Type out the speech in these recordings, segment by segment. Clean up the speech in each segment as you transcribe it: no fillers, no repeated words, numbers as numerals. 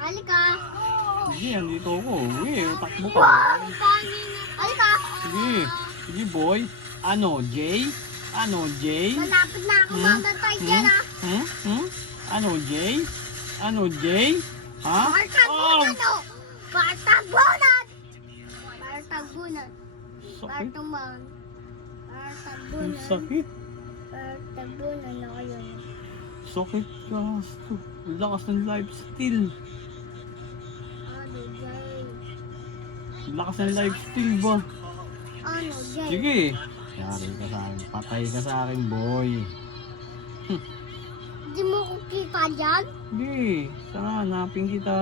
Halika. Sige, andito ako. Uy, takbo ka. Halika. Sige, sige boy. Ano, Jay? Ano, Jay? Malapit na ako mamatay dyan ah. Ano, Jay? Ano, Jay? Ha? Bartagunan o! Bartagunan! Bartagunan. Sakit. Bartagunan. Ang Bartagunan. sakit. Bartagunan ako yun. Sakit ka. Ang lakas ng lifesteal. Ano, Jay? Ang lakas ng lifesteal ba? Ano, Jay? Sige. Yari ka sa akin. Patay ka sa akin, boy. Di mo ko kita dyan? Sige. Saan? Hanapin kita.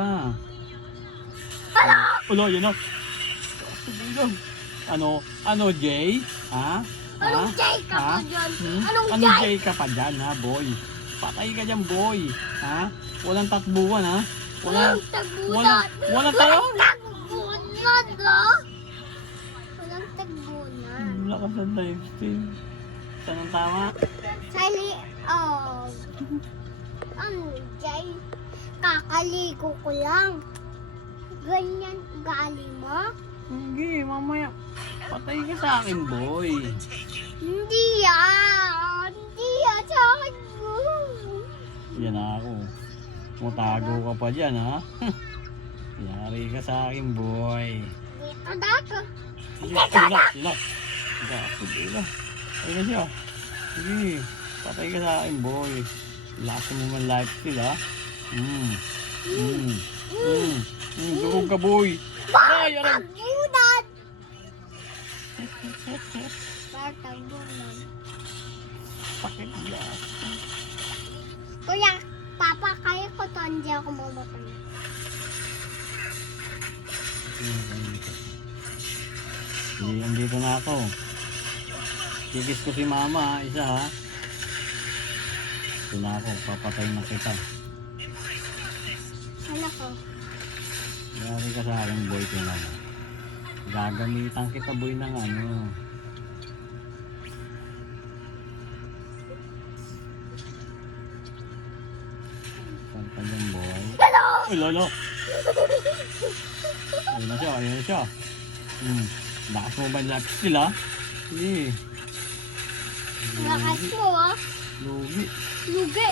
Hala! Wala, yun na. Sige lang. Ano, Jay? Ha? Anong Jay ka pa Ha? dyan? Anong Anong Jay ka pa dyan, ha, boy? Patay ka dyan, boy. Ha? Walang takbuhan, ha? Walang tagunan. Walang tayo? Walang tagunan, ah! Walang tagunan. Ang lakas ng lifesteal. Saan ang tama? Sali, oh. Ano, Jay? Kakaligo ko lang. Ganyan gali mo? Hindi, mamaya. Patay ka sa akin, boy. Hindi ah. Hindi ah. Sa akin mo. Yan na ako. Mutago ka pa dyan, ha? Yari ka sa akin, boy. Dito dito. Sige, sila. Sila. Ay na siya. Sige, patay ka sa akin, boy. Lakas mo man lifesteal, ha? Dugog ka, boy. Aray, aray. Bartagunan. Bartagunan. Sakit yan. Kuya, Papa, kaya ko to. Hindi ako mamatay. Sige, andito na ako. Kikis ko si mama, ha? Isa, ha? Ito na ako, papatay na kita. Ano ko? Yari ka sa akin, boy, tingnan mo. Gagamitan kita, boy, ng ano. Saan ka dyan, boy? Hello! Ay, lolo! Ayun na siya. Lakas mo ba yung lifesteal, ha? Sige. Lakas mo ah. Lugi. Lugi.